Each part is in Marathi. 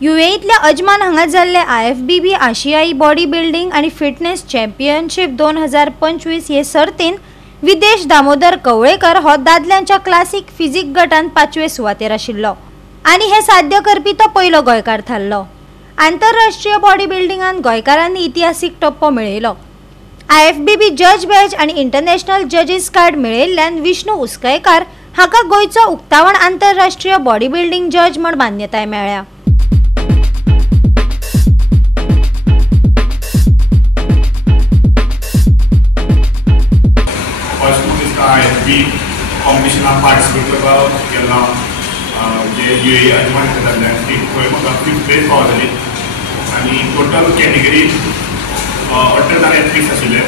युएईतल्या अजमान हांगा जाल्ले IFBB आशियाई बॉडी बिल्डिंग आणि फिटनेस चॅम्पियनशिप 2025 हे सर्तीन विदेश दामोदर कवळेकर हो दादल्यांच्या क्लासिक फिजिक गटान 5वे सुवातेर आशिल्लो आणि हे साध्य करपी तो पयलो गोंयकार थारलो। आंतरराष्ट्रीय बॉडी बिल्डिंगान गोंयकारांनी इतिहासीक टप्पो मेळयलो। IFBB जज बॅच आणि इंटरनॅशनल जजीस कार्ड मेळयल्ल्यान विष्णू उसकयकार हाका गोंयचो उक्तावण आंतरराष्ट्रीय बॉडी बिल्डिंग जज म्हण मान्यताय मेळ्ळ्या। IFBB कॉम्पिटिशनाक पार्टिसिपेट करपाक केला जे UAE अजमान जाल्ल्यान ती खंय म्हाका 5th प्लेस पावली आनी टोटल कॅटेगरी 18 एथलीट्स आशिल्ले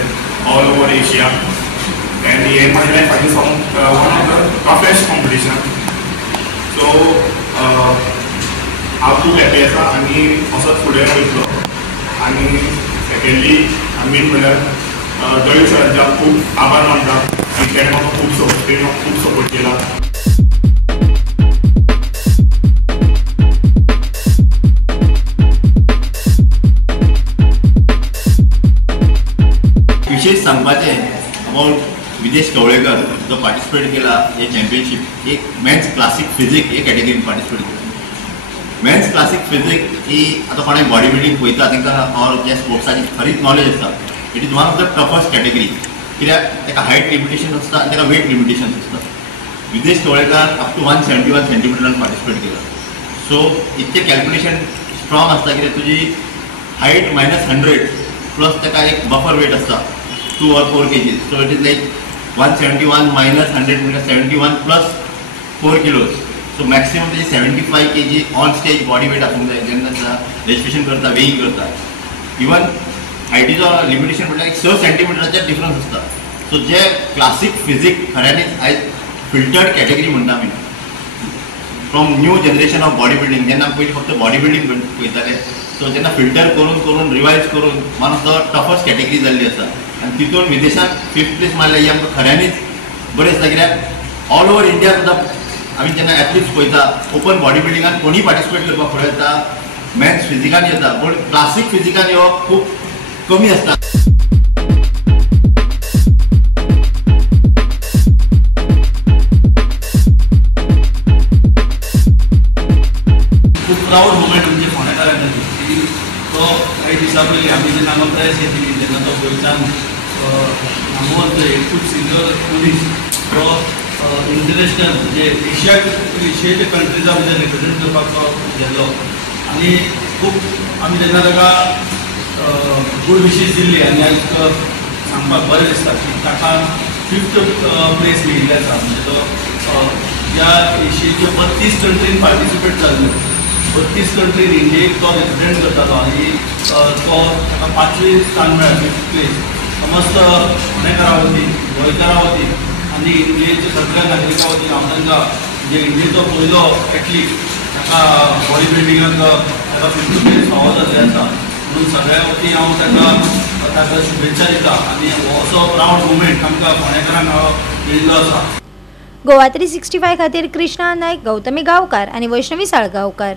ऑल ओवर एशिया आनी हे म्हाज्या लायफाचें one of the toughest competition. So हांव खूब हॅपी आसा आनी असोच फुडें वयतलो। आनी सेकेंडली आमी म्हणल्यार दळी सरांचा खूब आभार मानता आणि त्याने म्हाका खूब सपोर्ट केला। विशेष सांगपाचें अबाउट विदेश कवळेकर जो पार्टिसिपेट केला हे चॅम्पियनशीप एक मेन्स क्लासिक फिजिक हे कॅटेगरीन पार्टिसिपेट केला। मेन्स क्लासिक फिजिक ही आता कोणाक बॉडी बिल्डिंग पळयता तांकां ऑर जे स्पोर्ट्साची खरीच नॉलेज आसता it is one of the toughest category कित्याक ताका हायट लिमिटेशन आसता आनी ताका वेट लिमिटेशन आसता। विदेश कवळेकर अप टू 171 सेंटीमिटरान पार्टिसिपेट केला। सो इतके कॅल्क्युलेशन स्ट्रॉंग आसता कित्याक तुजी हायट -100 प्लस ताका एक बफर वेट आसता 2 or 4 kg। So it is like 171 - 100 म्हणजे 71 प्लस 4 kilos। सो मॅक्सिमम त्याची 75 kg on stage body weight आसूंक जाय जेन्ना रजिस्ट्रेशन करता वेईंग करता। इवन हायटीचो लिमिटेशन म्हटल्यार 6 सेंटीमिटराचेर डिफरन्स आसता। सो जे क्लासिक फिजिक खऱ्यांनीच आयज फिल्टर्ड कॅटेगरी म्हणटा आमी from new generation of body building. जेन्ना पयलीं फक्त बॉडी बिल्डिंग पळयताले सो जेन्ना फिल्टर करून रिवायज करून one of the toughest category जाल्ली आसा आनी तितून विदेशांत 5th प्लेस मारल्या ही आमकां खऱ्यांनीच बरें दिसता। कित्याक ऑल ओवर इंडिया सुद्दां आमी जेन्ना एथलीट्स पळयता ओपन बॉडी बिल्डिंगान कोणीय पार्टिसिपेट करपाक फुडें येता मेन्स फिजिकान येता पूण क्लासीक फिजिकान येवप खूब कमी आसता। खूब प्राउड मुमेंट म्हणजे फोंडेकारांची तो काही दिसा पयलीं आमी जेन्ना हांगा प्रेस घेतली तेन्ना तो गोंयच्यान नामवंत एकूच सिनियर पुलीस तो इंटरनॅशनल म्हणजे एशियाच्या कंट्रीजा भितर रिप्रेझेंट करपाक तो गेल्लो आनी खूब आमी तेन्ना ताका गूड विशीस दिल्ली आनी आयज सांगपाक बरें दिसता की ताका 5th प्लेस मेळिल्ली आसा। म्हणजे तो ह्या एशियेच्यो 32 कंट्रीन पार्टिसिपेट जाल्लो 32 कंट्रीन इंडियेक तो रिप्रेझेंट करतालो आनी तो ताका 5वें स्थान मेळ्ळें 5th प्लेस। समस्त फोंडेकारा वतीन गोंयकारा वतीन आनी इंडियेच्या सगळ्या नागरिकां वतीन हांव तांकां म्हणजे इंडियेचो पयलो एथलीट ताका बॉडी बिल्डिंगाक ताका 5th प्लेस फावो जाल्लें आसा म्हणून सगळ्या वतीन हांव ताका शुभेच्छा दिता आनी हो असो प्राउड मुमेंट आमकां फोंडेकारांक मेळिल्लो आसा। गोवा 365 खातीर कृष्णा नायक, गौतमी गांवकार आणि वैष्णवी साळगांवकार।